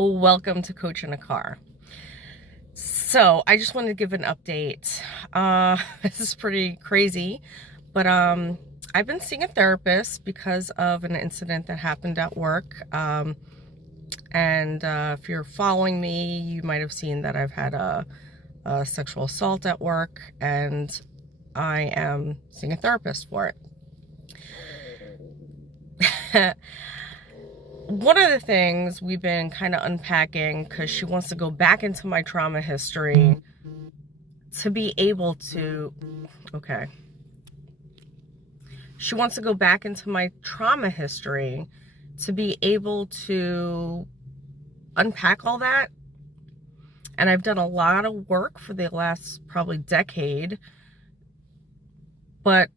Welcome to Coach in a Car. So I just wanted to give an update. This is pretty crazy, but I've been seeing a therapist because of an incident that happened at work. If you're following me, you might have seen that I've had a sexual assault at work, and I am seeing a therapist for it. One of the things we've been kind of unpacking, because she wants to go back into my trauma history to be able to, she wants to go back into my trauma history to be able to unpack all that. And I've done a lot of work for the last probably decade, but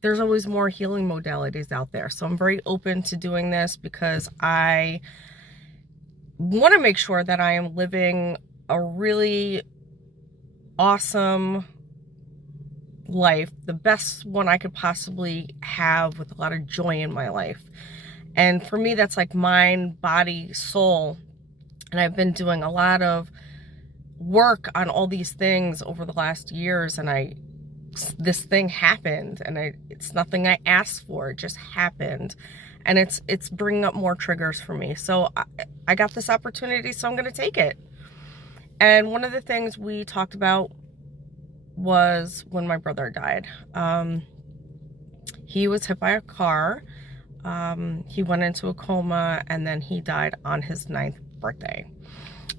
there's always more healing modalities out there. So I'm very open to doing this because I want to make sure that I am living a really awesome life, the best one I could possibly have, with a lot of joy in my life. And for me, that's like mind, body, soul. And I've been doing a lot of work on all these things over the last years, and this thing happened, and it's nothing I asked for. It just happened, and it's bringing up more triggers for me. So I got this opportunity, so I'm going to take it. And one of the things we talked about was when my brother died. He was hit by a car. He went into a coma, and then he died on his 9th birthday.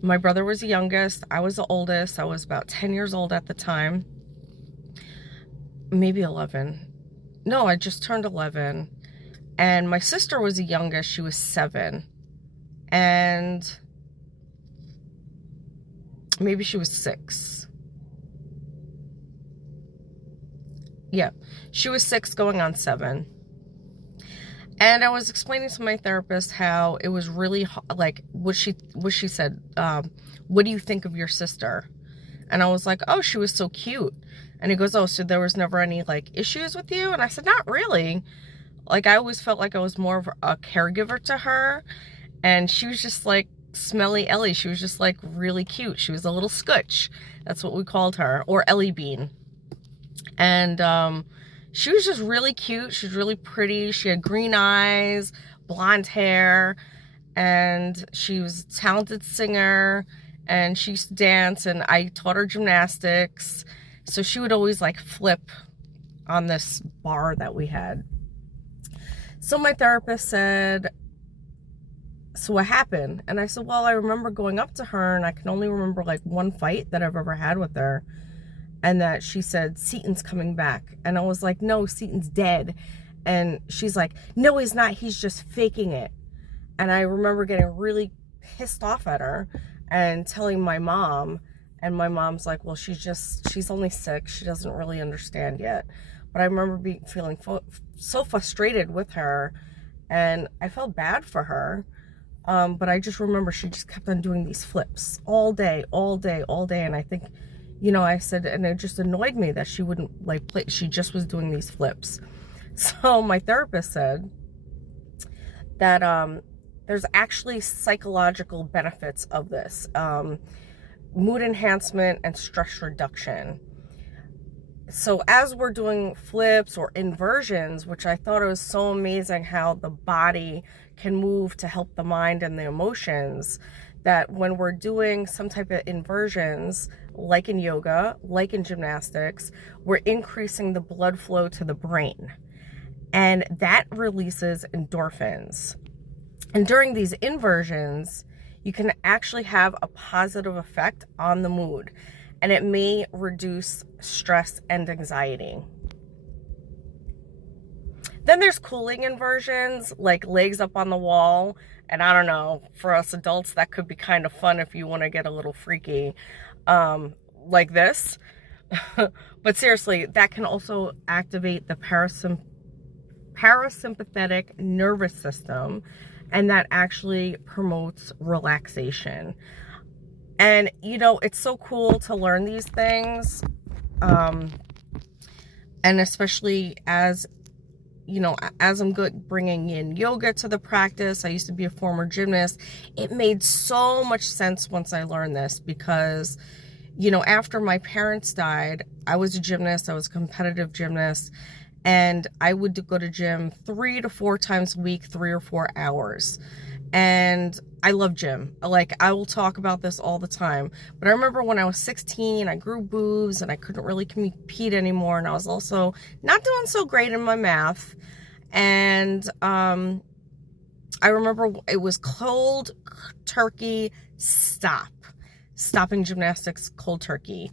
My brother was the youngest. I was the oldest. I was about 10 years old at the time. Maybe 11. No, I just turned 11. And my sister was the youngest. She was 7. And maybe she was 6. Yeah, she was 6 going on 7. And I was explaining to my therapist how it was really like what she said, what do you think of your sister? And I was like, oh, she was so cute. And he goes, oh, so there was never any like issues with you? And I said, not really. Like, I always felt like I was more of a caregiver to her. And she was just like Smelly Ellie. She was just like really cute. She was a little scutch. That's what we called her, or Ellie Bean. And she was just really cute. She was really pretty. She had green eyes, blonde hair, and she was a talented singer, and she used to dance, and I taught her gymnastics. So she would always like flip on this bar that we had. So my therapist said, so what happened? And I said, well, I remember going up to her, and I can only remember like one fight that I've ever had with her. And that she said, Seaton's coming back. And I was like, no, Seaton's dead. And she's like, no, he's not. He's just faking it. And I remember getting really pissed off at her and telling my mom. And my mom's like, well, she's only 6. She doesn't really understand yet. But I remember feeling so frustrated with her. And I felt bad for her. But I just remember she just kept on doing these flips all day, all day, all day. And I think, you know, I said, and it just annoyed me that she wouldn't like play. She just was doing these flips. So my therapist said that there's actually psychological benefits of this. Mood enhancement and stress reduction. So as we're doing flips or inversions, which I thought it was so amazing how the body can move to help the mind and the emotions, that when we're doing some type of inversions, like in yoga, like in gymnastics, we're increasing the blood flow to the brain. And that releases endorphins. And during these inversions, you can actually have a positive effect on the mood. And it may reduce stress and anxiety. Then there's cooling inversions, like legs up on the wall. And I don't know, for us adults, that could be kind of fun if you want to get a little freaky, like this. But seriously, that can also activate the parasympathetic nervous system, and that actually promotes relaxation. And, you know, it's so cool to learn these things. And especially as you know, as I'm bringing in yoga to the practice, I used to be a former gymnast. It made so much sense once I learned this because, you know, after my parents died, I was a gymnast. I was a competitive gymnast, and I would go to gym 3 to 4 times a week, 3 or 4 hours. And I love gym. Like, I will talk about this all the time. But I remember when I was 16, I grew boobs and I couldn't really compete anymore. And I was also not doing so great in my math. And I remember it was cold turkey stopping gymnastics cold turkey.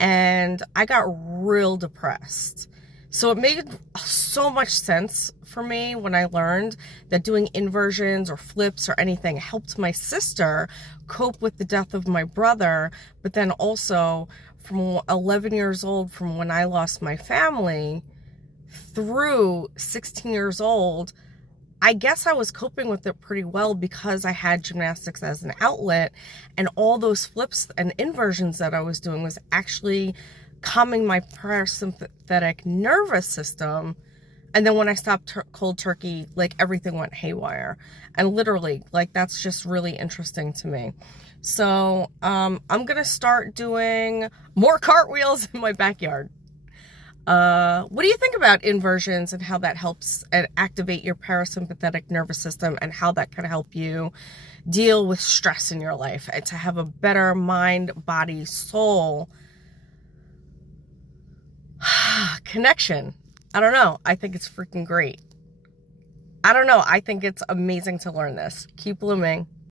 And I got real depressed. So it made so much sense for me when I learned that doing inversions or flips or anything helped my sister cope with the death of my brother. But then also from 11 years old, from when I lost my family through 16 years old, I guess I was coping with it pretty well because I had gymnastics as an outlet, and all those flips and inversions that I was doing was actually calming my parasympathetic nervous system. And then when I stopped cold turkey, like, everything went haywire. And literally, like, that's just really interesting to me. So I'm gonna start doing more cartwheels in my backyard. What do you think about inversions and how that helps activate your parasympathetic nervous system, and how that can help you deal with stress in your life and to have a better mind, body, soul connection? I don't know. I think it's freaking great. I don't know. I think it's amazing to learn this. Keep blooming.